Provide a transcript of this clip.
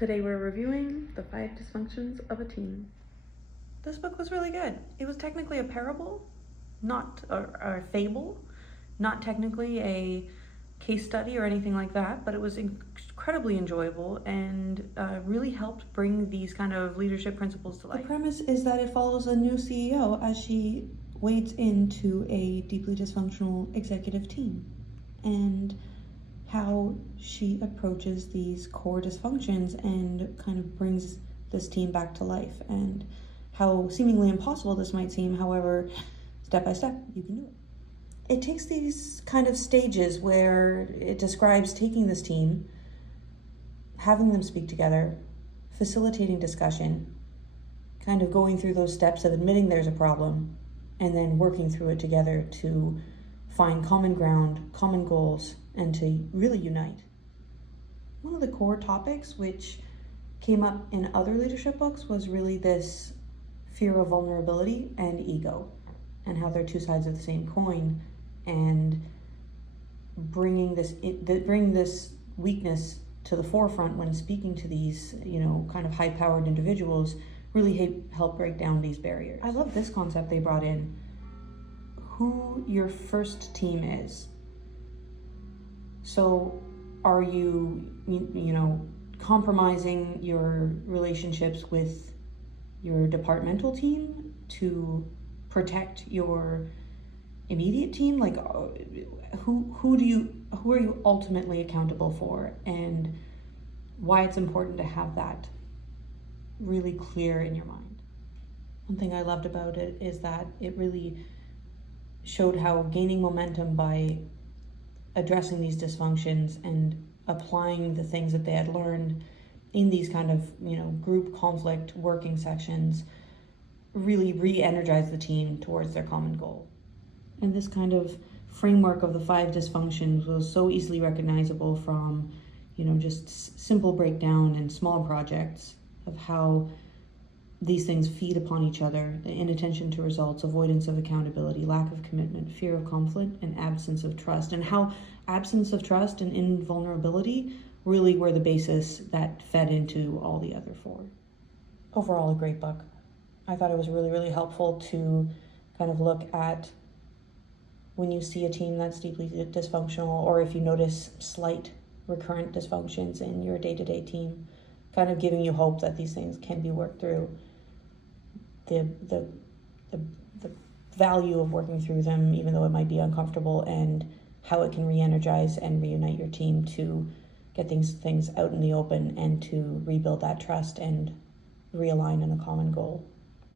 Today we're reviewing The 5 Dysfunctions of a Team. This book was really good. It was technically a parable, not a fable, not technically a case study or anything like that, but it was incredibly enjoyable and really helped bring these kind of leadership principles to life. The premise is that it follows a new CEO as she wades into a deeply dysfunctional executive team and how she approaches these core dysfunctions and kind of brings this team back to life, and how seemingly impossible this might seem. However, step by step, you can do it. It takes these kind of stages where it describes taking this team, having them speak together, facilitating discussion, kind of going through those steps of admitting there's a problem, and then working through it together to find common ground, common goals, and to really unite. One of the core topics which came up in other leadership books was really this fear of vulnerability and ego, and how they're two sides of the same coin, and bringing this weakness to the forefront when speaking to these, kind of high-powered individuals really help break down these barriers. I love this concept they brought in, who your first team is. So are you compromising your relationships with your departmental team to protect your immediate team? Like, who are you ultimately accountable for, and why it's important to have that really clear in your mind. One thing I loved about it is that it really showed how gaining momentum by addressing these dysfunctions and applying the things that they had learned in these kind of, group conflict working sections really re-energized the team towards their common goal. And this kind of framework of the 5 dysfunctions was so easily recognizable from, just simple breakdown and small projects of how these things feed upon each other: the inattention to results, avoidance of accountability, lack of commitment, fear of conflict, and absence of trust. And how absence of trust and invulnerability really were the basis that fed into all the other 4. Overall, a great book. I thought it was really, really helpful to kind of look at when you see a team that's deeply dysfunctional, or if you notice slight recurrent dysfunctions in your day-to-day team, kind of giving you hope that these things can be worked through. The value of working through them, even though it might be uncomfortable, and how it can re-energize and reunite your team to get things out in the open and to rebuild that trust and realign in a common goal.